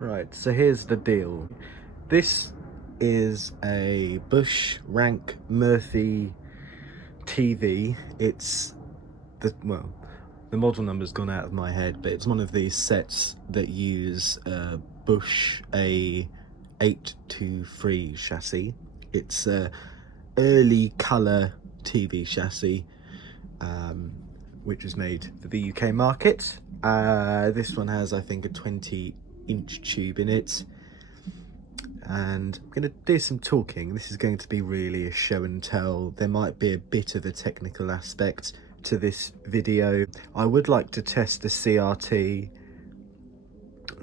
Right, so here's the deal. This is a Bush Rank Murphy TV. It's the model number's gone out of my head, but it's one of these sets that use a Bush A823 chassis. It's a early colour TV chassis, which was made for the UK market. This one has, I think, a 20-inch tube in it. And I'm going to do some talking. This is going to be really a show and tell. There might be a bit of a technical aspect to this video. I would like to test the CRT,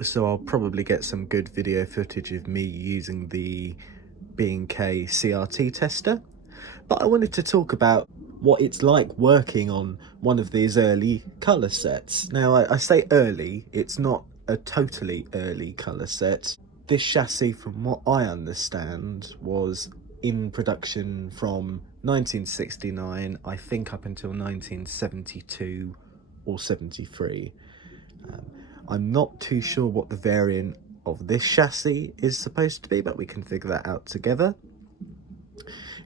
so I'll probably get some good video footage of me using the B&K CRT tester. But I wanted to talk about what it's like working on one of these early colour sets. Now, I say early, it's not a totally early colour set. This chassis, from what I understand, was in production from 1969, I think, up until 1972 or 73. I'm not too sure what the variant of this chassis is supposed to be, but we can figure that out together.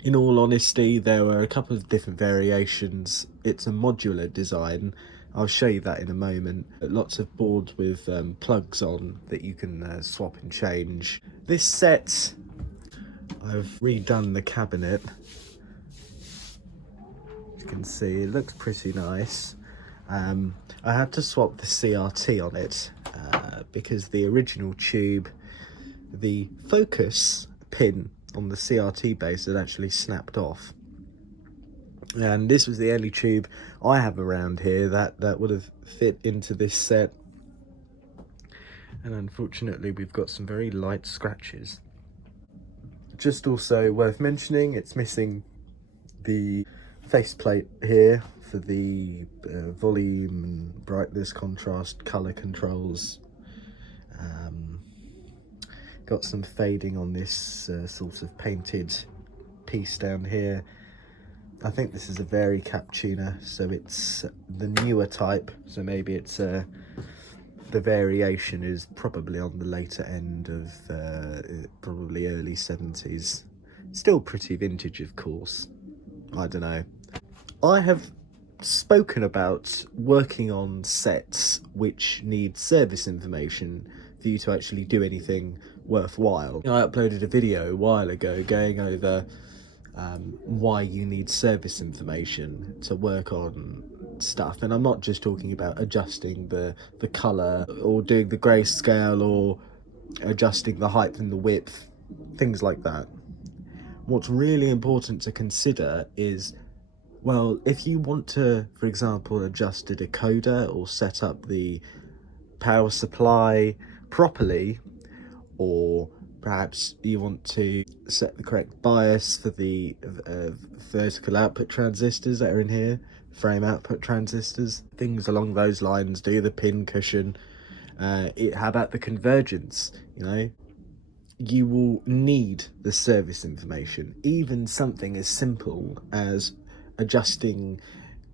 In all honesty, there were a couple of different variations. It's a modular design. I'll show you that in a moment. Lots of boards with plugs on that you can swap and change. This set, I've redone the cabinet. As you can see, it looks pretty nice. I had to swap the CRT on it because the original tube, the focus pin on the CRT base had actually snapped off. And this was the only tube I have around here that would have fit into this set. And unfortunately, we've got some very light scratches. Just also worth mentioning, it's missing the faceplate here for the volume and brightness, contrast, colour controls. Got some fading on this sort of painted piece down here. I think this is a vari-cap tuner, so it's the newer type, so maybe it's the variation is probably on the later end of probably early 70s. Still pretty vintage, of course. I don't know. I have spoken about working on sets which need service information for you to actually do anything worthwhile. I uploaded a video a while ago going over why you need service information to work on stuff, and I'm not just talking about adjusting the colour or doing the grayscale or adjusting the height and the width, things like that. What's really important to consider is, well, if you want to, for example, adjust a decoder or set up the power supply properly, or perhaps you want to set the correct bias for the vertical output transistors that are in here, frame output transistors, things along those lines, do the pin cushion, how about the convergence, you will need the service information. Even something as simple as adjusting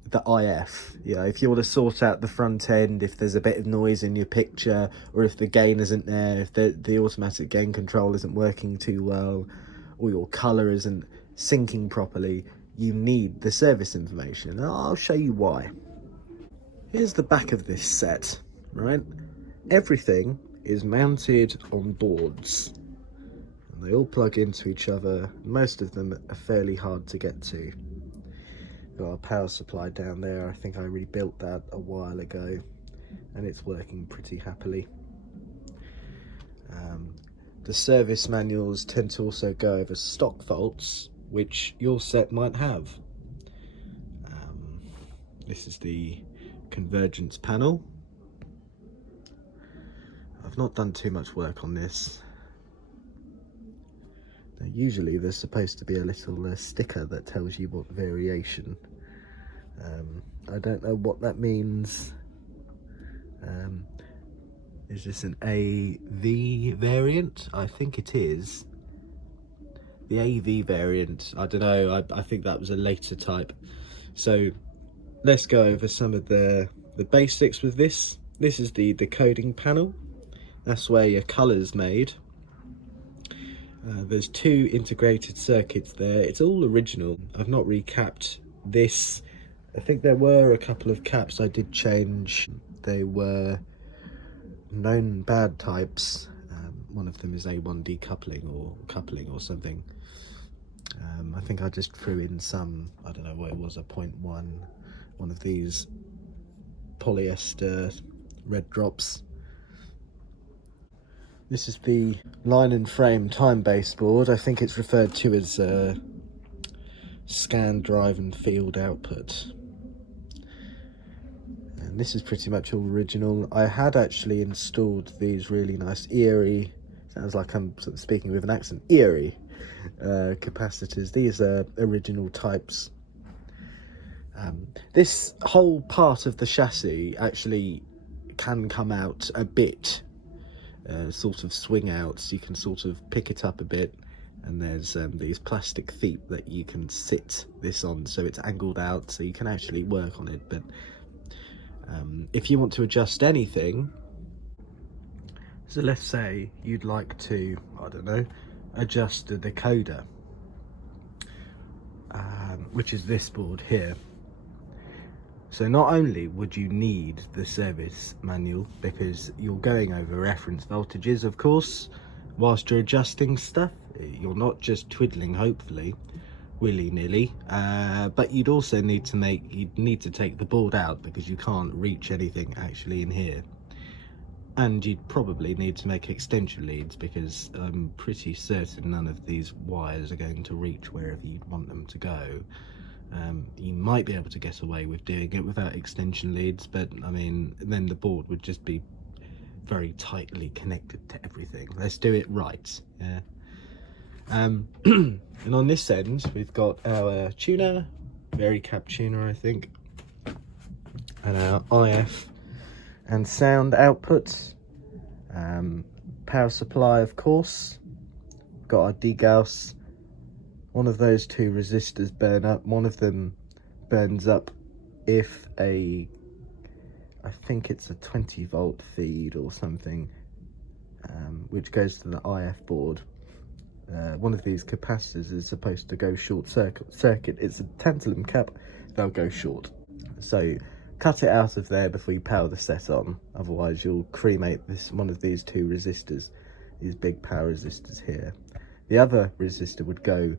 the IF, if you want to sort out the front end, if there's a bit of noise in your picture, or if the gain isn't there, if the automatic gain control isn't working too well, or your colour isn't syncing properly, you need the service information, and I'll show you why. Here's the back of this set, right? Everything is mounted on boards, and they all plug into each other. Most of them are fairly hard to get to. Got a power supply down there. I think I rebuilt that a while ago, and it's working pretty happily. The service manuals tend to also go over stock faults, which your set might have. This is the convergence panel. I've not done too much work on this. Now, usually there's supposed to be a little sticker that tells you what variation. I don't know what that means. Is this an AV variant? I think it is. The AV variant, I don't know, I think that was a later type. So let's go over some of the basics with this. This is the decoding panel. That's where your colour's made. There's 2 integrated circuits there. It's all original. I've not recapped this. I think there were a couple of caps I did change. They were known bad types. One of them is A1 decoupling or coupling or something. I think I just threw in some, I don't know what it was, a 0.1, one of these polyester red drops. This is the line and frame time-based board. I think it's referred to as scan, drive and field output. And this is pretty much all original. I had actually installed these really nice eerie, sounds like I'm sort of speaking with an accent, eerie capacitors. These are original types. This whole part of the chassis actually can come out a bit, sort of swing out, so you can sort of pick it up a bit, and there's these plastic feet that you can sit this on, so it's angled out so you can actually work on it. But if you want to adjust anything, so let's say you'd like to, I don't know, adjust the decoder, which is this board here. So not only would you need the service manual, because you're going over reference voltages, of course, whilst you're adjusting stuff. You're not just twiddling, hopefully, willy-nilly, but you'd also need to take the board out, because you can't reach anything actually in here. And you'd probably need to make extension leads, because I'm pretty certain none of these wires are going to reach wherever you'd want them to go. You might be able to get away with doing it without extension leads, but I mean, then the board would just be very tightly connected to everything. Let's do it right, yeah. And on this end, we've got our tuner, Varicap tuner, I think, and our IF and sound output, power supply, of course. Got our degauss. One of those 2 resistors burn up. One of them burns up if I think it's a 20 volt feed or something, which goes to the IF board. One of these capacitors is supposed to go short circuit. It's a tantalum cap, they'll go short. So cut it out of there before you power the set on, otherwise you'll cremate one of these 2 resistors, these big power resistors here. The other resistor would go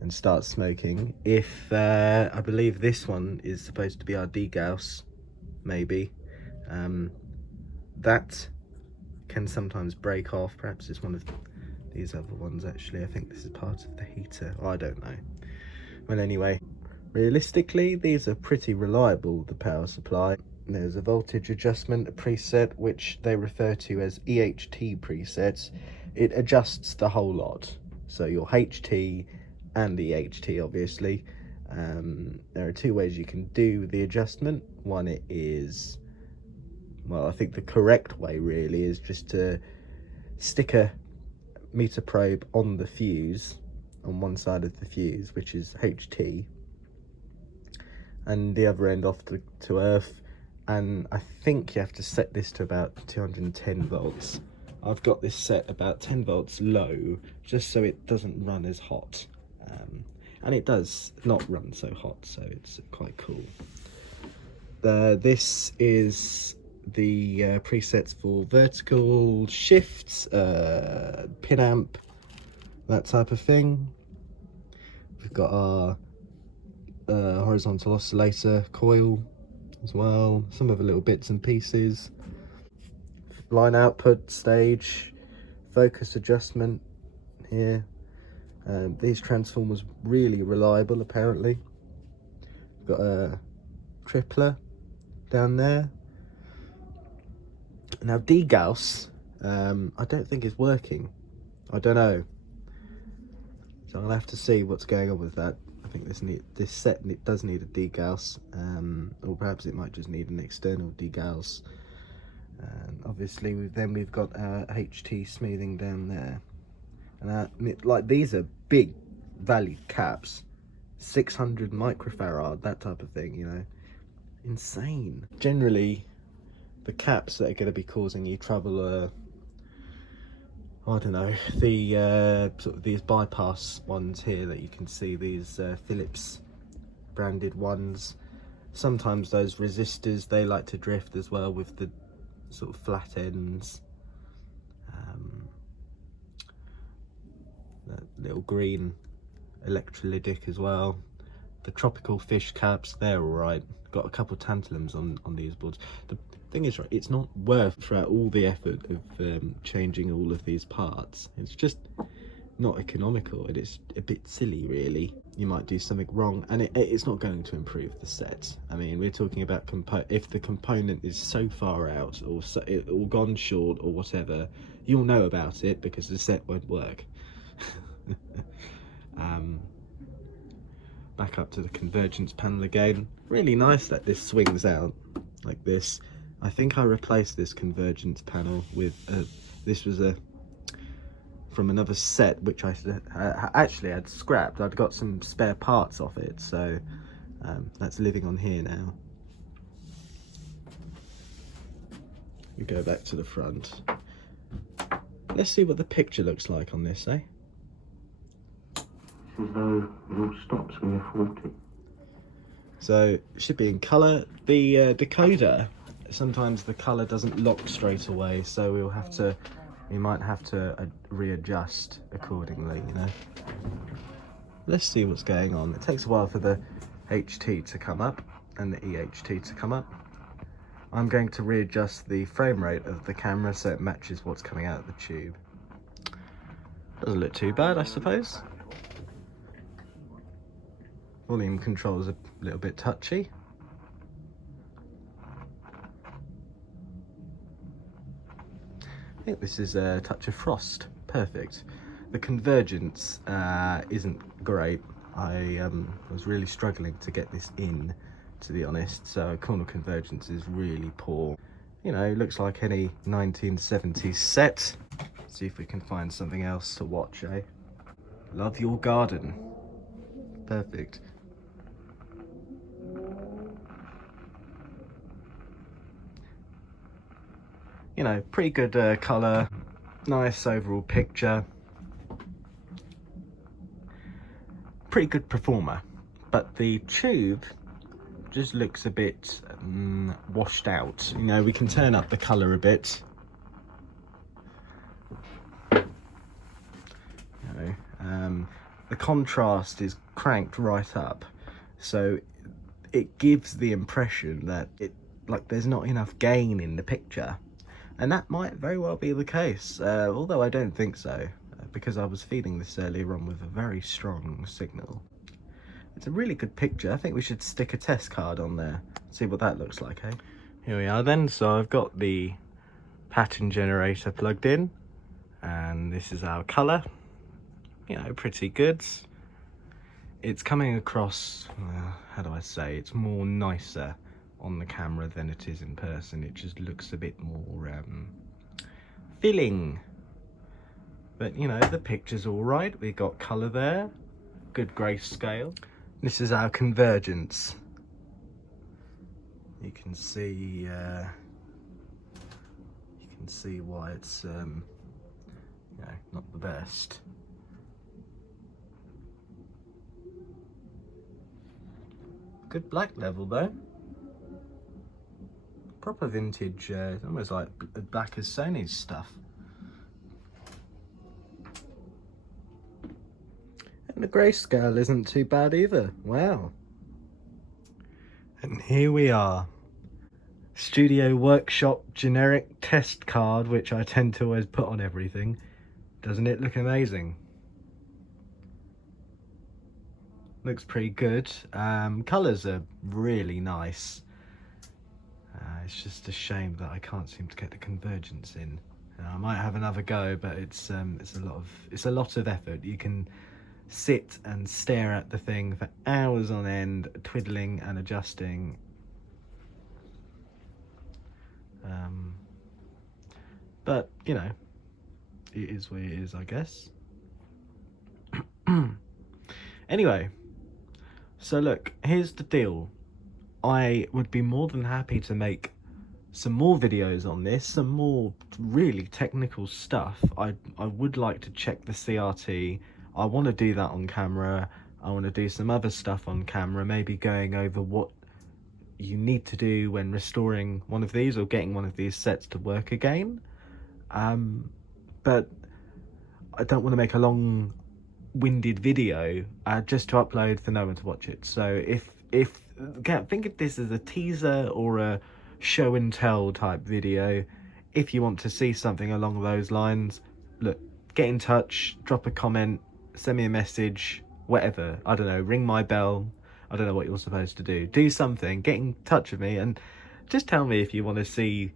and start smoking if I believe this one is supposed to be our degauss, maybe. That can sometimes break off. Perhaps it's one of these other ones actually. I think this is part of the heater, I don't know. Well, anyway, realistically these are pretty reliable, the power supply. There's a voltage adjustment preset, which they refer to as EHT presets. It adjusts the whole lot, so your HT and EHT, obviously. There are 2 ways you can do the adjustment. One, it is, well, I think the correct way really is just to stick a meter probe on the fuse, on one side of the fuse, which is HT, and the other end off to earth. And I think you have to set this to about 210 volts. I've got this set about 10 volts low, just so it doesn't run as hot. And it does not run so hot, so it's quite cool. This is the presets for vertical shifts, pin amp, that type of thing. We've got our horizontal oscillator coil as well, some of the little bits and pieces. Line output stage, focus adjustment here. These transformers really reliable, apparently. We've got a tripler down there. Now degauss, I don't think is working. I don't know. So I'll have to see what's going on with that. I think this set does need a degauss, or perhaps it might just need an external degauss. And obviously we've got our HT smoothing down there. And like, these are big value caps, 600 microfarad, that type of thing, you know, insane. Generally, the caps that are going to be causing you trouble are I don't know, the sort of these bypass ones here that you can see, these Philips branded ones. Sometimes those resistors, they like to drift as well with the sort of flat ends. That little green electrolytic as well. The tropical fish caps, they're alright. Got a couple tantalums on these boards. The thing is, right, it's not worth throughout all the effort of changing all of these parts. It's just not economical, and it's a bit silly really. You might do something wrong and it's not going to improve the set. I mean, we're talking about if the component is so far out or gone short or whatever, you'll know about it because the set won't work. Back up to the convergence panel again. Really nice that this swings out like this. I think I replaced this convergence panel with this was from another set which I actually had scrapped. I'd got some spare parts off it, so that's living on here now. We go back to the front. Let's see what the picture looks like on this, eh? As though it all stops when you're 40. So it should be in colour. The decoder, sometimes the colour doesn't lock straight away, so we might have to readjust accordingly, you know. Let's see what's going on. It takes a while for the HT to come up and the EHT to come up. I'm going to readjust the frame rate of the camera so it matches what's coming out of the tube. Doesn't look too bad, I suppose. Volume control is a little bit touchy. I think this is a touch of frost. Perfect. The convergence isn't great. I was really struggling to get this in, to be honest, so corner convergence is really poor. You know, looks like any 1970s set. Let's see if we can find something else to watch, eh? Love Your Garden. Perfect. You know, pretty good colour, nice overall picture. Pretty good performer, but the tube just looks a bit washed out. You know, we can turn up the colour a bit. You know, the contrast is cranked right up, so it gives the impression that there's not enough gain in the picture. And that might very well be the case, although I don't think so, because I was feeding this earlier on with a very strong signal. It's a really good picture. I think we should stick a test card on there, see what that looks like, eh? Here we are then. So I've got the pattern generator plugged in, and this is our colour. You know, pretty good. It's coming across, how do I say, it's more nicer on the camera than it is in person. It just looks a bit more filling, but you know, the picture's all right. We've got colour there, good grayscale. This is our convergence. You can see why it's you know, not the best. Good black level though. Proper vintage, almost like as black as Sony's stuff. And the grayscale isn't too bad either. Wow. And here we are. Studio Workshop generic test card, which I tend to always put on everything. Doesn't it look amazing? Looks pretty good. Colours are really nice. It's just a shame that I can't seem to get the convergence in. I might have another go, but it's a lot of effort. You can sit and stare at the thing for hours on end, twiddling and adjusting. But you know, it is what it is, I guess. Anyway, so look, here's the deal. I would be more than happy to make some more videos on this, some more really technical stuff. I would like to check the CRT. I want to do that on camera. I want to do some other stuff on camera, maybe going over what you need to do when restoring one of these or getting one of these sets to work again. But I don't want to make a long-winded video just to upload for no one to watch it. So if think of this as a teaser or a show and tell type video. If you want to see something along those lines, look, get in touch, drop a comment, send me a message, whatever. I don't know, ring my bell. I don't know what you're supposed to do. Do something, get in touch with me, and just tell me if you want to see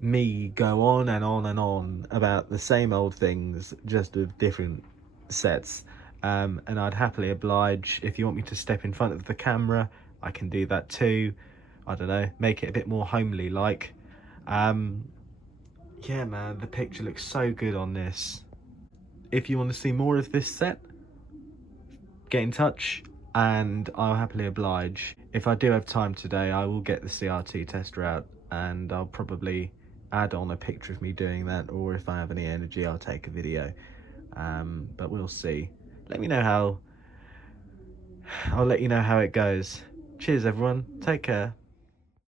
me go on and on and on about the same old things, just with different sets. And I'd happily oblige. If you want me to step in front of the camera, I can do that too. I don't know, make it a bit more homely like. Yeah man, the picture looks so good on this. If you want to see more of this set, get in touch and I'll happily oblige. If I do have time today, I will get the CRT tester out and I'll probably add on a picture of me doing that, or if I have any energy, I'll take a video. But we'll see. Let me know how, I'll let you know how it goes. Cheers everyone, take care.